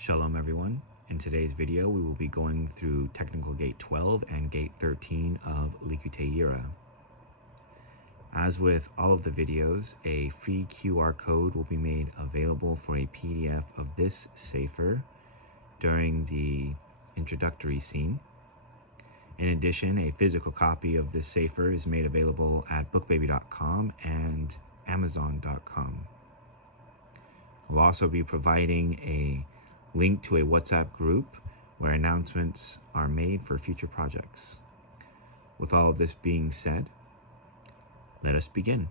Shalom everyone. In today's video, we will be going through technical gate 12 and gate 13 of Likutei Yira. As with all of the videos, a free QR code will be made available for a PDF of this sefer during the introductory scene. In addition, a physical copy of this sefer is made available at bookbaby.com and amazon.com. We'll also be providing a link to a WhatsApp group where announcements are made for future projects. With all of this being said, let us begin.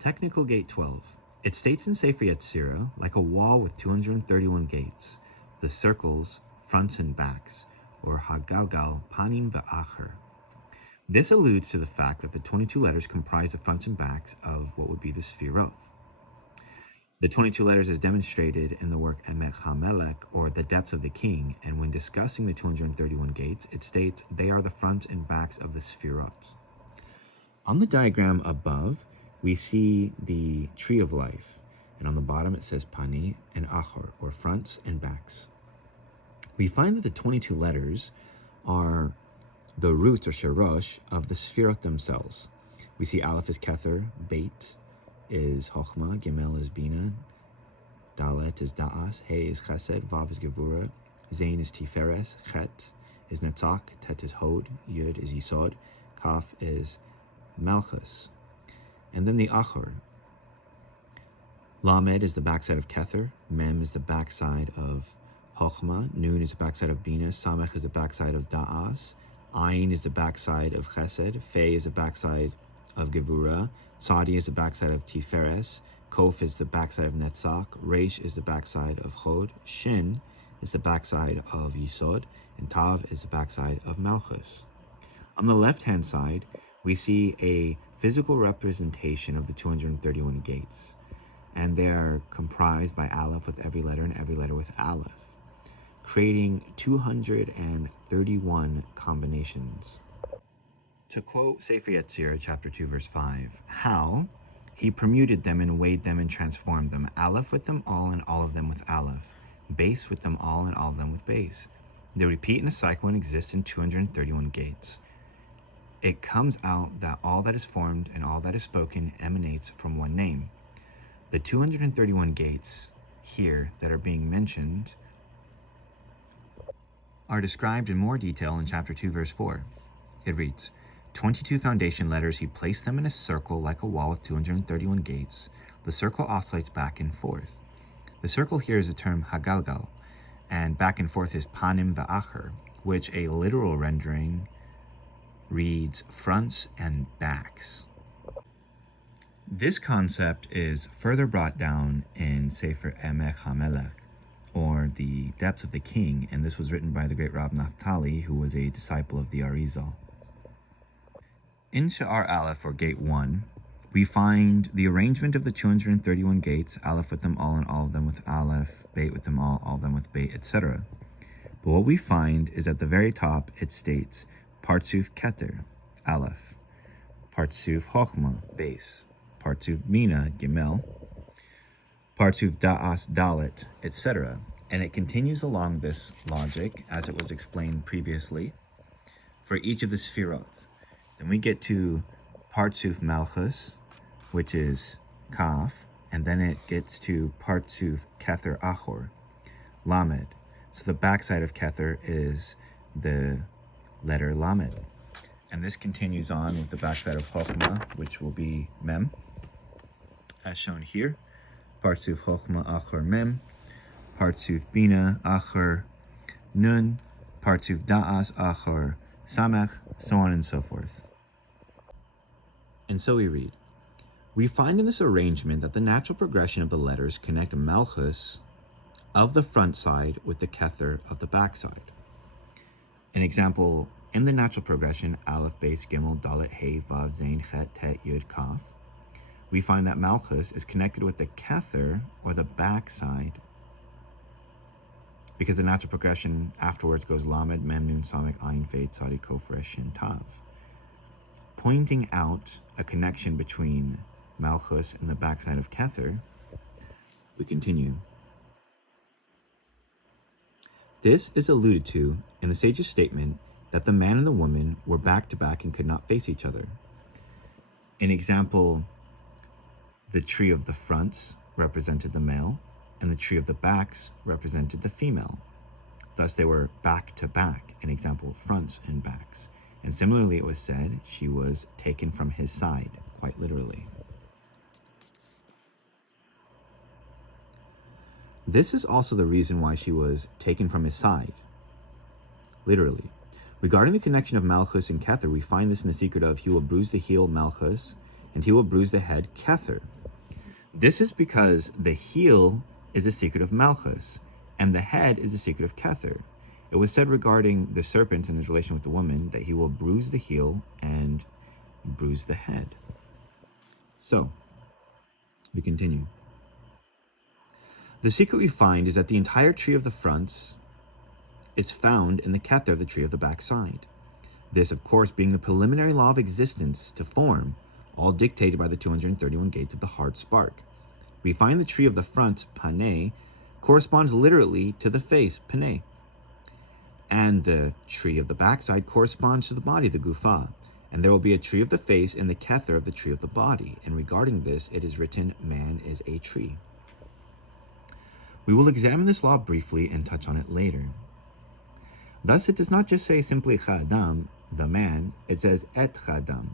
Technical gate 12. It states in Sefer Yetzirah, like a wall with 231 gates, the circles, fronts and backs, or hagalgal, panim ve'acher. This alludes to the fact that the 22 letters comprise the fronts and backs of what would be the Sefirot. The 22 letters is demonstrated in the work Emek HaMelech, or the depths of the king, and when discussing the 231 gates, it states they are the fronts and backs of the Sefirot. On the diagram above, we see the tree of life, and on the bottom it says Pani and Achor, or fronts and backs. We find that the 22 letters are the roots, or Sherosh, of the Sefirot themselves. We see Aleph is Kether, Beit is Chochma, Gimel is Bina, Dalet is Da'as, Hey is Chesed, Vav is Gevura, Zain is Tiferes, Chet is Netzach, Tet is Hod, Yud is Yisod, Kaf is Malchus. And then the Achor. Lamed is the backside of Kether, Mem is the backside of Chochma, Nun is the backside of Bina, Samech is the backside of Da'as, Ayin is the backside of Chesed, Fe is the backside of Gevura, Sadi is the backside of Tiferes, Kof is the backside of Netzach, Reish is the backside of Chod, Shin is the backside of Yisod, and Tav is the backside of Malchus. On the left-hand side, we see a physical representation of the 231 gates, and they are comprised by Aleph with every letter and every letter with Aleph, creating 231 combinations. To quote Sefer Yetzirah, chapter 2, verse 5, how he permuted them and weighed them and transformed them, Aleph with them all and all of them with Aleph, base with them all and all of them with base. They repeat in a cycle and exist in 231 gates. It comes out that all that is formed and all that is spoken emanates from one name. The 231 gates here that are being mentioned are described in more detail in chapter 2, verse 4. It reads, 22 foundation letters, he placed them in a circle like a wall with 231 gates. The circle oscillates back and forth. The circle here is the term hagalgal, and back and forth is panim ve'acher, which a literal rendering reads fronts and backs. This concept is further brought down in Sefer Emek HaMelech, or the depths of the king, and this was written by the great Rab Naphtali, who was a disciple of the Arizal. In Sha'ar Aleph, or gate 1, we find the arrangement of the 231 gates, Aleph with them all and all of them with Aleph, Beit with them all of them with Beit, etc. But what we find is at the very top it states Partsuf Keter, Aleph, Partsuf Chochma, base, Partsuf Mina, Gimel, Partsuf Da'as, Dalet, etc. And it continues along this logic as it was explained previously for each of the Sefirot. Then we get to Partsuf Malchus, which is Kaf, and then it gets to Partsuf Kether Achor, Lamed. So the backside of Kether is the letter Lamed. And this continues on with the backside of Chochma, which will be Mem, as shown here. Partsuf Chochma Achor Mem, Partsuf Bina Achor Nun, Partsuf Da'as, Achor, Samech, so on and so forth. And so we read, we find in this arrangement that the natural progression of the letters connect Malchus of the front side with the Kether of the back side. An example, in the natural progression, Aleph, Beis, Gimel, Dalet, Hey, Vav, Zain, Chet, Tet, Yud, Kaf, we find that Malchus is connected with the Kether, or the back side, because the natural progression afterwards goes Lamed, Mem, Nun, Samek, Ayin, Fade, Sadi, Kof, Resh, Shin, Tav, pointing out a connection between Malchus and the backside of Kether. We continue. This is alluded to in the sage's statement that the man and the woman were back to back and could not face each other. An example, the tree of the fronts represented the male, and the tree of the backs represented the female. Thus they were back to back, an example of fronts and backs. And similarly it was said, she was taken from his side, quite literally. This is also the reason why she was taken from his side, literally. Regarding the connection of Malchus and Kether, we find this in the secret of he will bruise the heel, Malchus, and he will bruise the head, Kether. This is because the heel is a secret of Malchus, and the head is a secret of Kether. It was said regarding the serpent and his relation with the woman that he will bruise the heel and bruise the head. So, we continue. The secret we find is that the entire tree of the fronts is found in the Kether of the tree of the backside. This, of course, being the preliminary law of existence to form, all dictated by the 231 gates of the heart spark. We find the tree of the front, Paneh, corresponds literally to the face, Paneh. And the tree of the backside corresponds to the body, the Gufa. And there will be a tree of the face in the Kether of the tree of the body. And regarding this, it is written, man is a tree. We will examine this law briefly and touch on it later. Thus, it does not just say simply Chadam, the man, it says Et Chadam.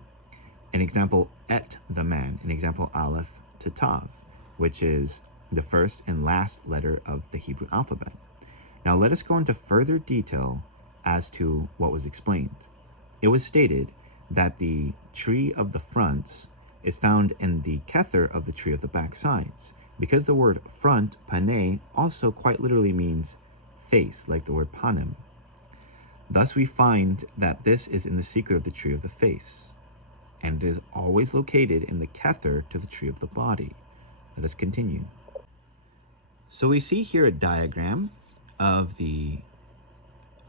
An example, Et, the man. An example, Aleph to Tav, which is the first and last letter of the Hebrew alphabet. Now let us go into further detail as to what was explained. It was stated that the tree of the fronts is found in the Kether of the tree of the back sides, because the word front, Paneh, also quite literally means face, like the word panim. Thus we find that this is in the secret of the tree of the face, and it is always located in the Kether to the tree of the body. Let us continue. So we see here a diagram of the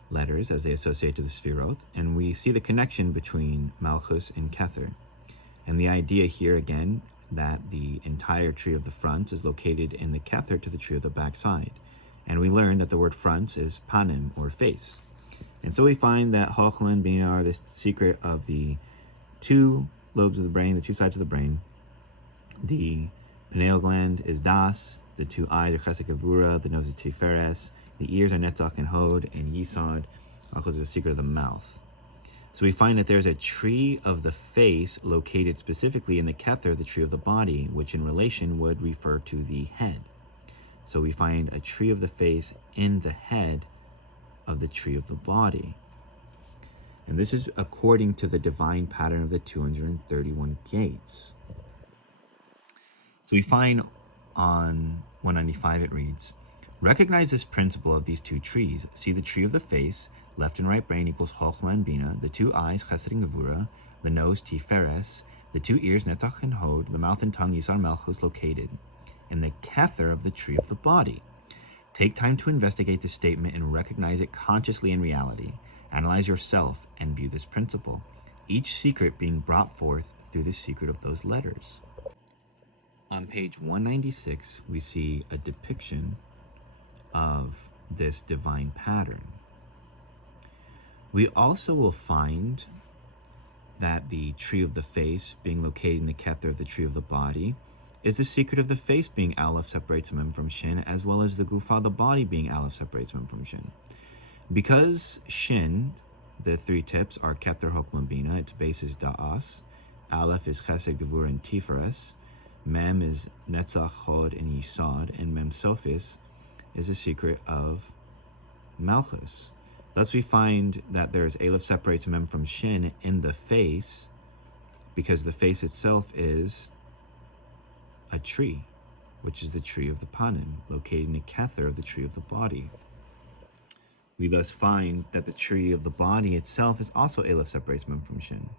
letters as they associate to the Sfiroth, and we see the connection between Malchus and Kether. And the idea here again, that the entire tree of the front is located in the Kether to the tree of the backside. And we learned that the word front is panim, or face. And so we find that Chochmah and Bina are the secret of the two lobes of the brain, the two sides of the brain. The pineal gland is Das, the two eyes are Chesed Gevura, the nose is Tiferes, the ears are Netzach and Hod, and Yisod, Achos is the secret of the mouth. So we find that there's a tree of the face located specifically in the Kether, the tree of the body, which in relation would refer to the head. So we find a tree of the face in the head of the tree of the body. And this is according to the divine pattern of the 231 gates. So we find on 195 it reads, recognize this principle of these two trees. See the tree of the face, left and right brain equals Chochmah and Bina, the two eyes, Chesed and Gevura, the nose, Tiferes, the two ears, Netzach and Hod, the mouth and tongue, Yisar Melchos, located in the Kether of the tree of the body. Take time to investigate this statement and recognize it consciously in reality. Analyze yourself and view this principle, each secret being brought forth through the secret of those letters. On page 196, we see a depiction of this divine pattern. We also will find that the tree of the face being located in the Kether of the tree of the body is the secret of the face being Aleph separates Mem from Shin, as well as the Gufa, the body being Aleph separates Mem from Shin. Because Shin, the three tips, are Kether, Chochmah, Bina, its base is Da'as, Aleph is Chesed, Gevura, and Tiferes, Mem is Netzach, Hod, and Yisod, and Mem Sophis is the secret of Malchus. Thus we find that there's Aleph separates Mem from Shin in the face, because the face itself is a tree, which is the tree of the Panim, located in the Kether of the tree of the body. We thus find that the tree of the body itself is also Aleph separates Mem from Shin,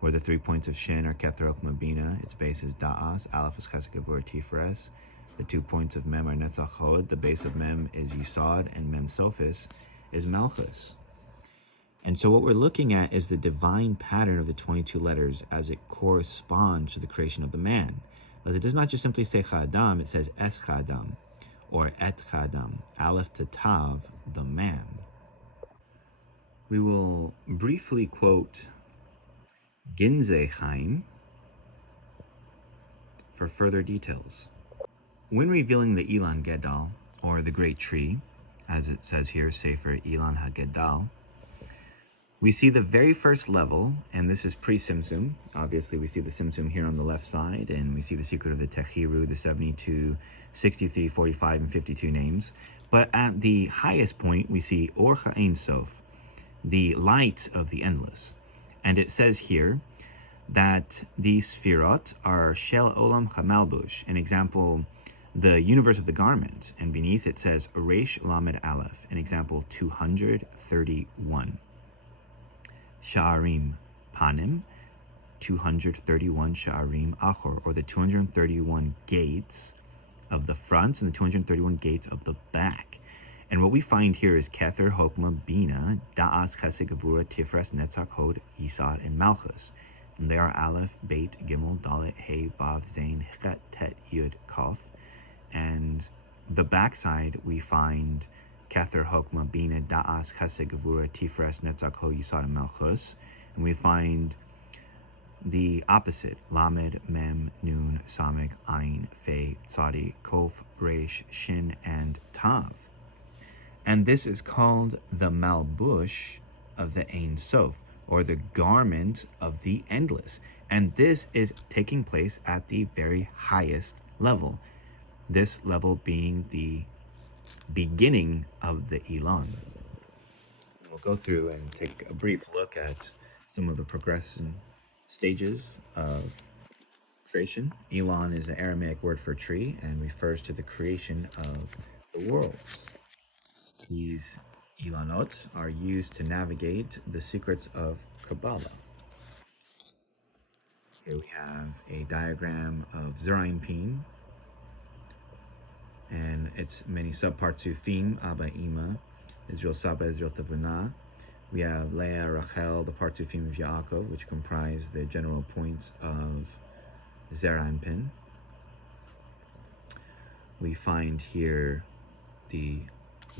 where the 3 points of Shin are Kether Chokmah Bina, its base is Da'as, Aleph is Chesed Gevurah Tiferet. The 2 points of Mem are Netzach Hod, the base of Mem is Yisod, and Mem Sophis is Malchus. And so what we're looking at is the divine pattern of the 22 letters as it corresponds to the creation of the man. Thus it does not just simply say Chadam, it says Es Chadam, or Et Chadam, Aleph to Tav, the man. We will briefly quote Ginzei Chaim for further details. When revealing the Ilan Gedal, or the great tree, as it says here, Sefer Ilan HaGedal, we see the very first level, and this is pre-Simsum. Obviously, we see the Simsum here on the left side, and we see the secret of the Techiru, the 72, 63, 45, and 52 names. But at the highest point, we see Orcha Ein Sof, the light of the endless. And it says here that these Sfirot are Shel Olam Chamalbush, an example, the universe of the garment. And beneath it says Resh Lamed Aleph, an example 231. Sha'arim Panim, 231 Sha'arim Achor, or the 231 gates of the front and the 231 gates of the back. And what we find here is Kether, Chokmah, Bina, Da'as, Chesed, Gevurah, Tiferet, Netzach, Hod, Yisod, and Malchus. And they are Aleph, Beit, Gimel, Dalet, Hey, Vav, Zain, Chet, Tet, Yud, Kaf. And the backside we find Kether, Chokmah, Bina, Da'as, Chesed, Gevurah, Tiferet, Netzach, Hod, Yisod, and Malchus. And we find the opposite, Lamed, Mem, Nun, Samik, Ain, Fe, Tzadi, Kof, Resh, Shin, and Tav. And this is called the Malbush of the Ein Sof, or the garment of the endless. And this is taking place at the very highest level, this level being the beginning of the Ilan. We'll go through and take a brief look at some of the progression stages of creation. Ilan is an Aramaic word for tree and refers to the creation of the worlds. These Ilanot are used to navigate the secrets of Kabbalah. Here we have a diagram of Zerayin Pin and its many subpartsufim, Abba, Ima, Israel Saba, Israel Tavuna. We have Leah, Rachel, the partsufim of Yaakov, which comprise the general points of Zerayin Pin. We find here the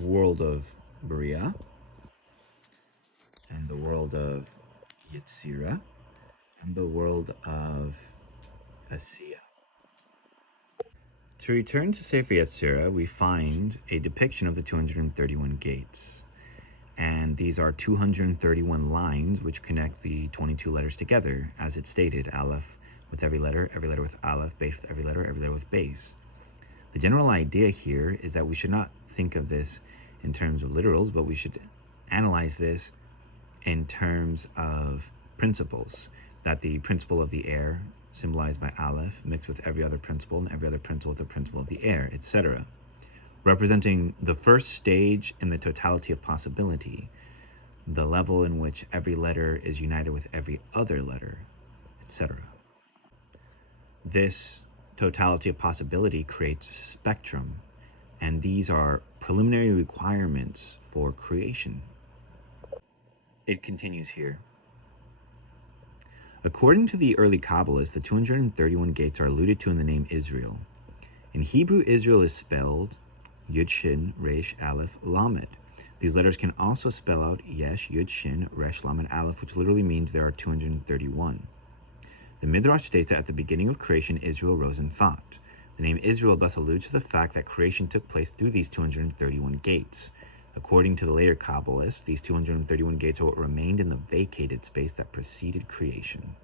world of Bria and the world of Yetzirah and the world of Asiya. To return to Sefer Yetzirah, we find a depiction of the 231 gates. And these are 231 lines which connect the 22 letters together, as it stated, Aleph with every letter with Aleph, Base with every letter with Base. The general idea here is that we should not think of this in terms of literals, but we should analyze this in terms of principles, that the principle of the air, symbolized by Aleph, mixed with every other principle, and every other principle with the principle of the air, etc., representing the first stage in the totality of possibility, the level in which every letter is united with every other letter, etc. This totality of possibility creates spectrum, and these are preliminary requirements for creation. It continues here. According to the early Kabbalists, the 231 gates are alluded to in the name Israel. In Hebrew, Israel is spelled Yud Shin Resh Aleph Lamed. These letters can also spell out Yesh Yud Shin Resh Lamed Aleph, which literally means there are 231. The Midrash states that at the beginning of creation, Israel rose and fought. The name Israel thus alludes to the fact that creation took place through these 231 gates. According to the later Kabbalists, these 231 gates are what remained in the vacated space that preceded creation.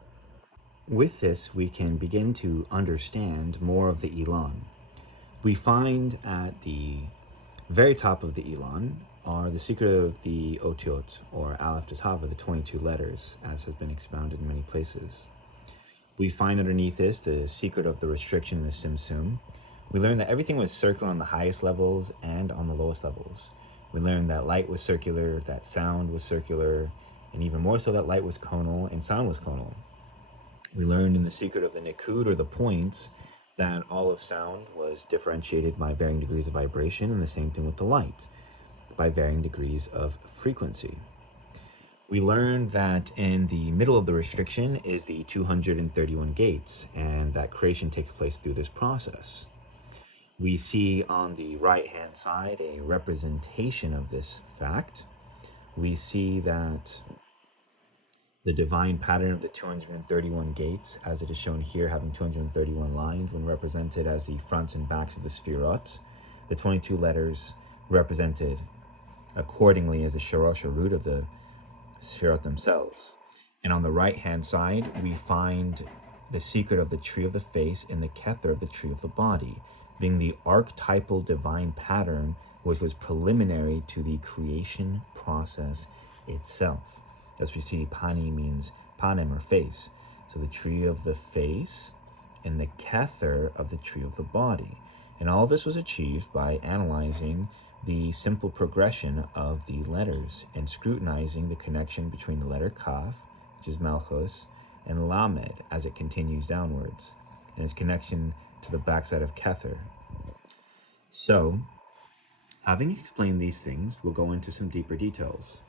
With this, we can begin to understand more of the Ilan. We find at the very top of the Ilan are the secret of the otiot, or aleph to tav, the 22 letters, as has been expounded in many places. We find underneath this the secret of the restriction in the Simsum. We learn that everything was circular on the highest levels and on the lowest levels. We learned that light was circular, that sound was circular, and even more so that light was conal and sound was conal. We learned in the secret of the Nikud, or the points, that all of sound was differentiated by varying degrees of vibration, and the same thing with the light, by varying degrees of frequency. We learned that in the middle of the restriction is the 231 gates, and that creation takes place through this process. We see on the right-hand side a representation of this fact. We see that the divine pattern of the 231 gates, as it is shown here, having 231 lines, when represented as the fronts and backs of the Sefirot, the 22 letters represented accordingly as the Shorosh, or root of the Sefirot themselves. And on the right-hand side, we find the secret of the tree of the face in the Kether of the tree of the body, being the archetypal divine pattern which was preliminary to the creation process itself. As we see, pani means panem, or face. So the tree of the face and the Kether of the tree of the body. And all this was achieved by analyzing the simple progression of the letters and scrutinizing the connection between the letter Kaf, which is Malchus, and Lamed as it continues downwards, and its connection to the backside of Kether. So, having explained these things, we'll go into some deeper details.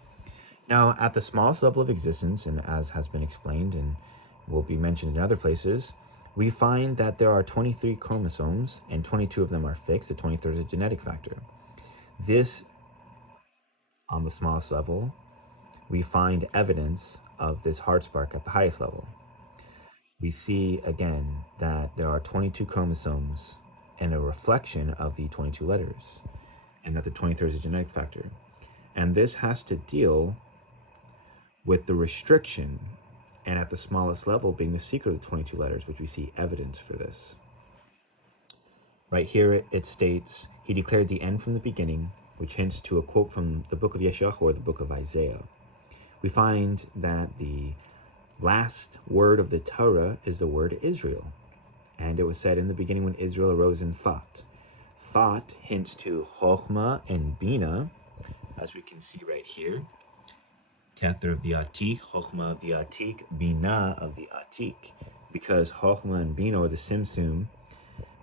Now, at the smallest level of existence, and as has been explained and will be mentioned in other places, we find that there are 23 chromosomes, and 22 of them are fixed. The 23rd is a genetic factor. This, on the smallest level, we find evidence of this heart spark at the highest level. We see again that there are 22 chromosomes and a reflection of the 22 letters, and that the 23rd is a genetic factor. And this has to deal with the restriction, and at the smallest level being the secret of the 22 letters, which we see evidence for this. Right here it states, he declared the end from the beginning, which hints to a quote from the book of Yeshach, or the book of Isaiah. We find that the last word of the Torah is the word Israel. And it was said in the beginning when Israel arose in thought. Thought hints to Chokhmah and Bina, as we can see right here. Kether of the Atik, Chokhmah of the Atik, Bina of the Atik. Because Chokhmah and Bina are the Simsum,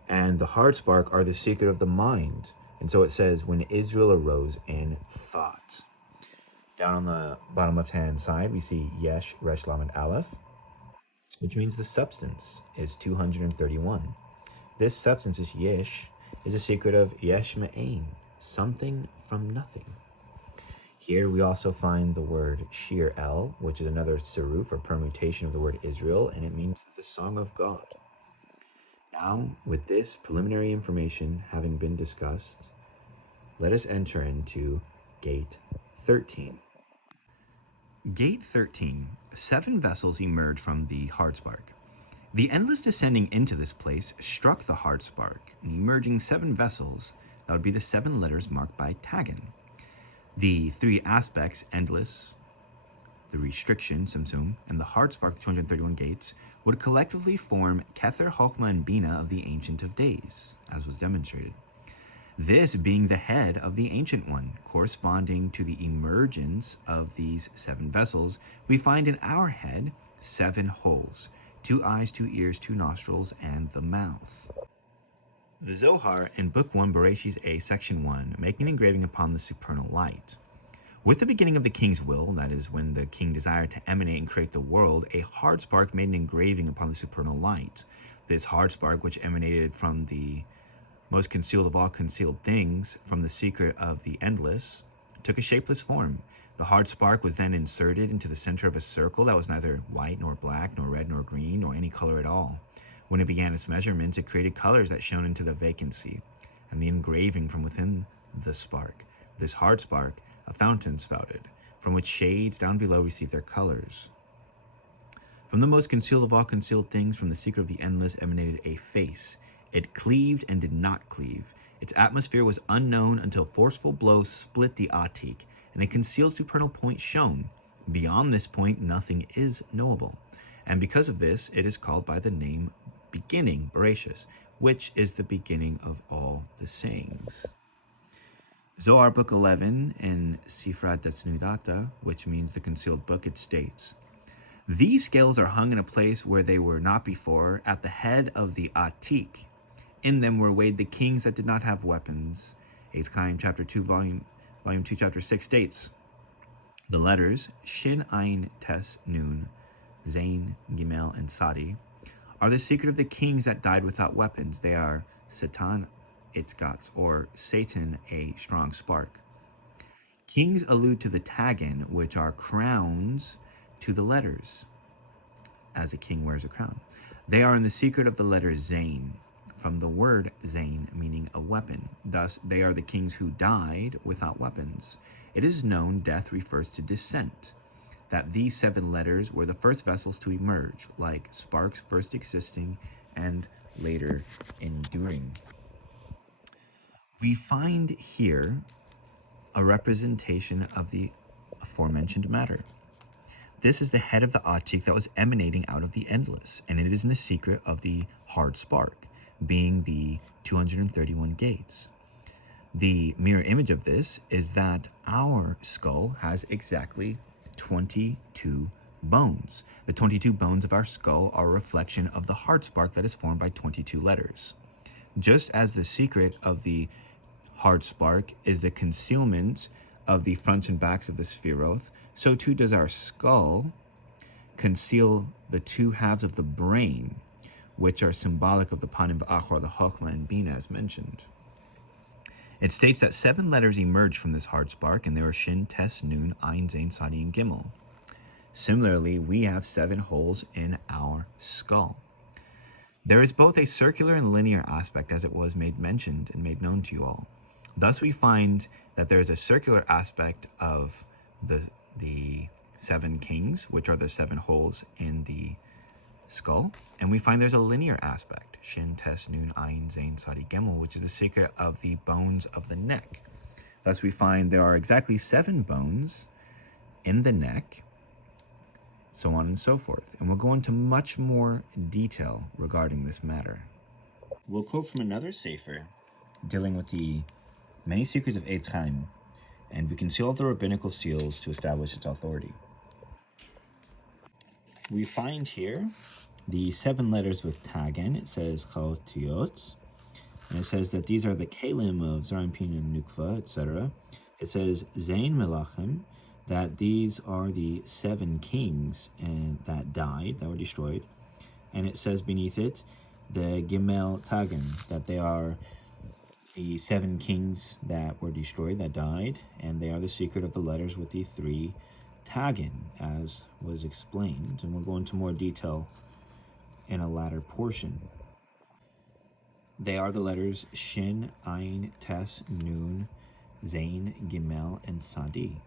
and the heart spark are the secret of the mind. And so it says, when Israel arose in thought. Down on the bottom left-hand side, we see Yesh, Resh, Lamed, Aleph, which means the substance is 231. This substance is Yesh, is a secret of Yesh Me'ain, something from nothing. Here we also find the word Shir El, which is another seruf, or permutation of the word Israel, and it means the song of God. Now, with this preliminary information having been discussed, let us enter into Gate 13. Gate 13. 7 vessels emerged from the heart spark. The endless descending into this place struck the heart spark, and emerging 7 vessels, that would be the 7 letters marked by Tagan. The 3 aspects, endless, the restriction, Simsum, and the heart spark, the 231 gates, would collectively form Kether, Chokhmah, and Bina of the Ancient of Days, as was demonstrated. This being the head of the Ancient One, corresponding to the emergence of these 7 vessels, we find in our head 7 holes, 2 eyes, 2 ears, 2 nostrils, and the mouth. The Zohar in Book 1, Bereshis A, Section 1, make an engraving upon the supernal light. With the beginning of the king's will, that is, when the king desired to emanate and create the world, a hard spark made an engraving upon the supernal light. This hard spark, which emanated from the most concealed of all concealed things, from the secret of the endless, took a shapeless form. The hard spark was then inserted into the center of a circle that was neither white, nor black, nor red, nor green, nor any color at all. When it began its measurements, it created colors that shone into the vacancy, and the engraving from within the spark, this hard spark, a fountain spouted, from which shades down below received their colors. From the most concealed of all concealed things, from the secret of the endless, emanated a face. It cleaved and did not cleave. Its atmosphere was unknown until forceful blows split the Atik, and a concealed supernal point shone. Beyond this point, nothing is knowable. And because of this, it is called by the name beginning, Bereshis, which is the beginning of all the sayings. Zohar Book 11 in Sifra Desnudata, which means the concealed book, it states, "These scales are hung in a place where they were not before, at the head of the Atik. In them were weighed the kings that did not have weapons." Eitz Chaim, chapter 2, volume 2, chapter 6 states, "The letters Shin, Ayin, Tes, Nun, Zain, Gimel, and Sadi are the secret of the kings that died without weapons. They are Satan, Itzgatz, or Satan, a strong spark." Kings allude to the Tagan, which are crowns to the letters, as a king wears a crown. They are in the secret of the letter Zain, from the word Zain, meaning a weapon. Thus, they are the kings who died without weapons. It is known death refers to descent, that these 7 letters were the first vessels to emerge, like sparks first existing and later enduring. We find here a representation of the aforementioned matter. This is the head of the Atik that was emanating out of the endless, and it is in the secret of the hard spark, being the 231 gates. The mirror image of this is that our skull has exactly 22 bones. The 22 bones of our skull are a reflection of the hard spark that is formed by 22 letters. Just as the secret of the hard spark is the concealment of the fronts and backs of the spheroth, so too does our skull conceal the 2 halves of the brain, which are symbolic of the Panim V'achor, the Chokhmah and Bina, as mentioned. It states that 7 letters emerged from this hard spark, and they were Shin, Tes, Nun, Ayin, Zain, Sadi, and Gimel. Similarly, we have 7 holes in our skull. There is both a circular and linear aspect, as it was made mentioned and made known to you all. Thus, we find that there is a circular aspect of the 7 kings, which are the 7 holes in the skull, and we find there's a linear aspect, Shin, Tes, Nun, Ayin, Zain, Sadi, Gimel, which is the secret of the bones of the neck. Thus, we find there are exactly 7 bones in the neck, so on and so forth. And we'll go into much more detail regarding this matter. We'll quote from another sefer dealing with the many secrets of Eitz Chaim, and we can see all the rabbinical seals to establish its authority. We find here the 7 letters with Tagan. It says Chaotiot, and it says that these are the Kalim of Zarampin and Nukva, etc. It says Zain Melachim, that these are the 7 kings that died, that were destroyed. And it says beneath it, the Gimel Tagan, that they are the 7 kings that were destroyed, that died, and they are the secret of the letters with the 3 Tagan, as was explained. And we'll go into more detail in a latter portion. They are the letters Shin, Ayin, Tes, Nun, Zain, Gimel, and Sadi.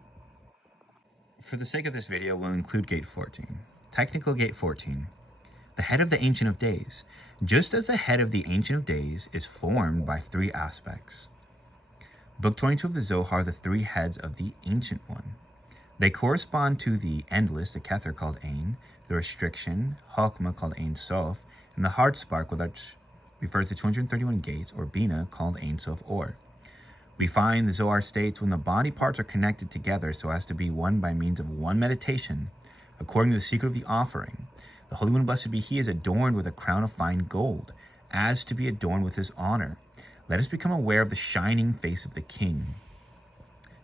For the sake of this video, we'll include Gate 14. Technical Gate 14. The head of the Ancient of Days. Just as the head of the Ancient of Days is formed by 3 aspects. Book 22 of the Zohar, the 3 heads of the Ancient One. They correspond to the endless, the Kether called Ein, the restriction, Chokhmah called Ein Sof, and the hard spark, which refers to 231 gates, or Bina, called Ein Sof Or. We find the Zohar states, when the body parts are connected together so as to be one by means of one meditation, according to the secret of the offering, the Holy One and Blessed be He is adorned with a crown of fine gold, as to be adorned with His honor. Let us become aware of the shining face of the King.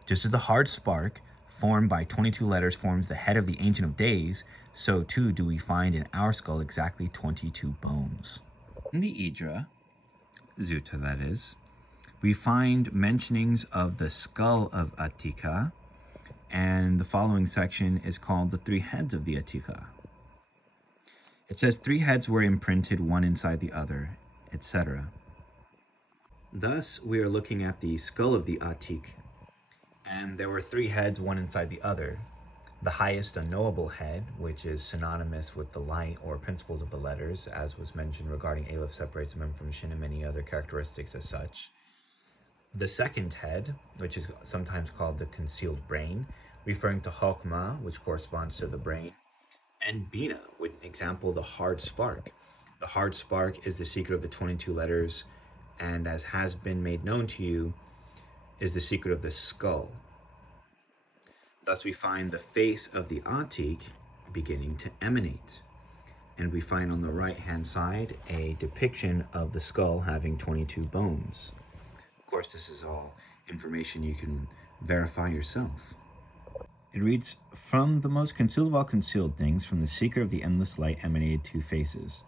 Just as the hard spark, formed by 22 letters, forms the head of the Ancient of Days, so too do we find in our skull exactly 22 bones. In the Idra, Zuta that is, we find mentionings of the skull of Atika, and the following section is called the 3 heads of the Atika. It says 3 heads were imprinted, one inside the other, etc. Thus, we are looking at the skull of the Atik, and there were 3 heads, one inside the other. The highest unknowable head, which is synonymous with the light or principles of the letters, as was mentioned regarding Aleph separates them from Shin and many other characteristics as such. The second head, which is sometimes called the concealed brain, referring to Chokmah, which corresponds to the brain, and Bina, with example, the hard spark. The hard spark is the secret of the 22 letters, and as has been made known to you, is the secret of the skull. Thus we find the face of the Atik beginning to emanate. And we find on the right-hand side a depiction of the skull having 22 bones. Of course, this is all information you can verify yourself. It reads, from the most concealed of all concealed things, from the secret of the endless light emanated two faces.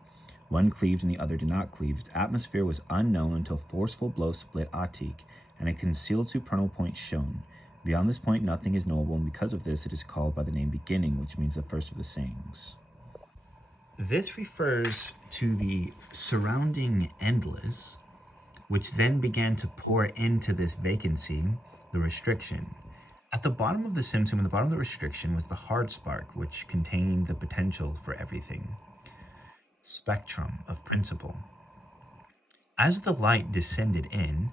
One cleaved and the other did not cleave. Its atmosphere was unknown until forceful blows split Atik, and a concealed supernal point shone. Beyond this point, nothing is knowable, and because of this, it is called by the name beginning, which means the first of the sayings. This refers to the surrounding endless, which then began to pour into this vacancy, the restriction. At the bottom of the Simsim, at the bottom of the restriction, was the hard spark, which contained the potential for everything. Spectrum of principle. As the light descended in,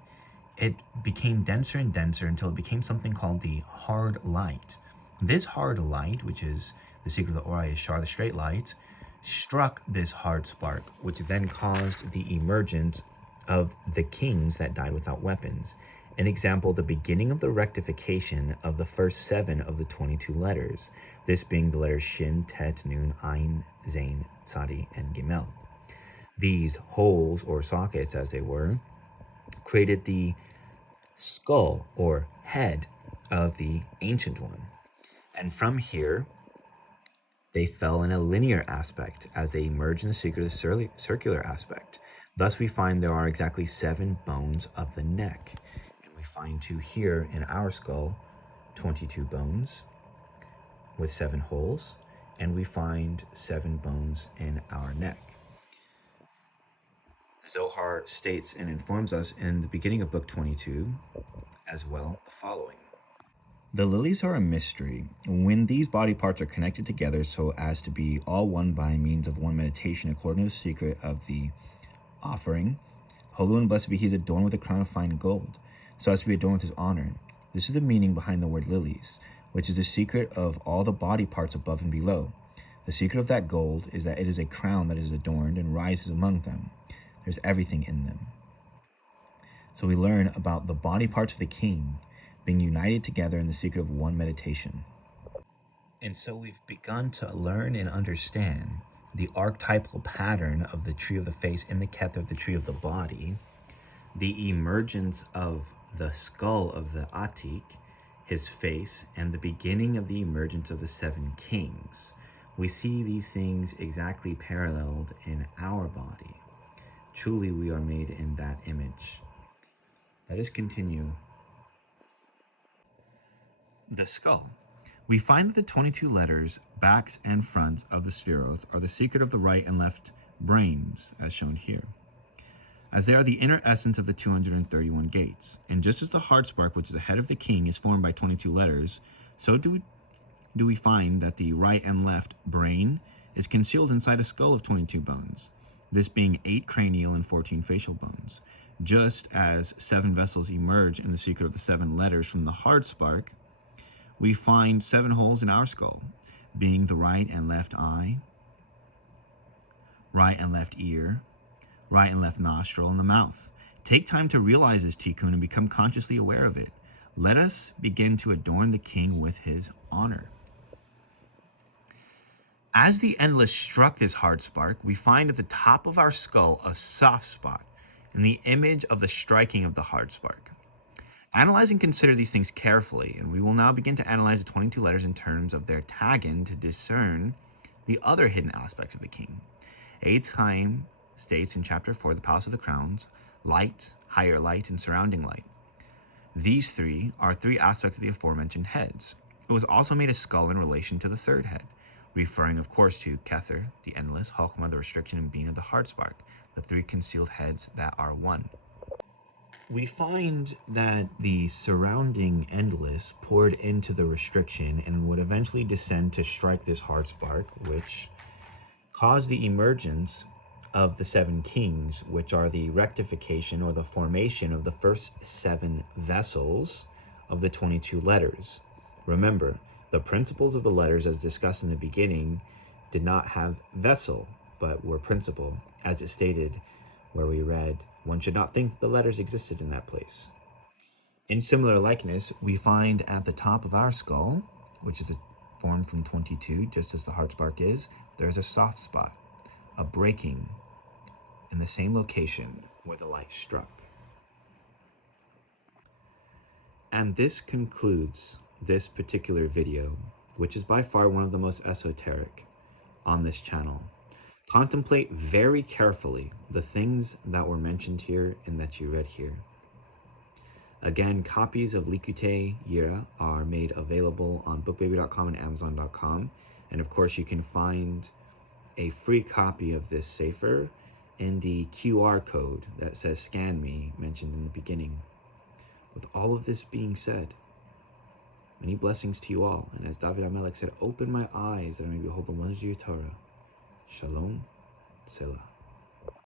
it became denser and denser until it became something called the hard light. This hard light, which is the secret of the Ora Yashar, the straight light, struck this hard spark, which then caused the emergence of the kings that died without weapons. An example, the beginning of the rectification of the first 7 of the 22 letters, this being the letters Shin, Tet, Nun, Ayin, Zain, Tzadi, and Gimel. These holes, or sockets as they were, created the skull or head of the Ancient One. And from here, they fell in a linear aspect as they emerged in the secret of the circular aspect. Thus we find there are exactly 7 bones of the neck. And we find 2 here in our skull, 22 bones with 7 holes. And we find 7 bones in our neck. Zohar states and informs us in the beginning of Book 22 as well the following. The lilies are a mystery. When these body parts are connected together so as to be all one by means of one meditation according to the secret of the offering, holy and blessed be he is adorned with a crown of fine gold, so as to be adorned with his honor. This is the meaning behind the word lilies, which is the secret of all the body parts above and below. The secret of that gold is that it is a crown that is adorned and rises among them. There's everything in them. So we learn about the body parts of the king being united together in the secret of one meditation. And so we've begun to learn and understand the archetypal pattern of the tree of the face in the Kether of the tree of the body, the emergence of the skull of the Atik, his face, and the beginning of the emergence of the 7 kings. We see these things exactly paralleled in our body. Truly, we are made in that image. Let us continue. The skull. We find that the 22 letters, backs and fronts of the Spheroth are the secret of the right and left brains, as shown here, as they are the inner essence of the 231 gates. And just as the hard spark, which is the head of the king, is formed by 22 letters, so do we find that the right and left brain is concealed inside a skull of 22 bones, this being 8 cranial and 14 facial bones. Just as 7 vessels emerge in the secret of the 7 letters from the hard spark, we find 7 holes in our skull, being the right and left eye, right and left ear, right and left nostril, and the mouth. Take time to realize this tikkun and become consciously aware of it. Let us begin to adorn the king with his honor. As the endless struck this hard spark, we find at the top of our skull a soft spot in the image of the striking of the hard spark. Analyze and consider these things carefully, and we will now begin to analyze the 22 letters in terms of their tagging to discern the other hidden aspects of the king. Eitz Chaim states in chapter 4, the Palace of the Crowns, light, higher light, and surrounding light. These 3 are 3 aspects of the aforementioned heads. It was also made a skull in relation to the 3rd head, referring, of course, to Kether, the endless, Chokmah, the restriction, and Bina, the hard spark, the 3 concealed heads that are one. We find that the surrounding endless poured into the restriction and would eventually descend to strike this hard spark, which caused the emergence of the 7 kings, which are the rectification or the formation of the first 7 vessels of the 22 letters. Remember, the principles of the letters, as discussed in the beginning, did not have vessel, but were principle, as it stated where we read, one should not think the letters existed in that place. In similar likeness, we find at the top of our skull, which is formed from 22, just as the heart spark is, there's a soft spot, a breaking in the same location where the light struck. And this concludes this particular video, which is by far one of the most esoteric on this channel. Contemplate very carefully the things that were mentioned here and that you read here. Again, copies of Likutei Yira are made available on bookbaby.com and amazon.com. And of course, you can find a free copy of this Sefer in the QR code that says scan me, mentioned in the beginning. With all of this being said, many blessings to you all. And as David HaMelech said, open my eyes that I may behold the wonders of your Torah. Shalom, Selah.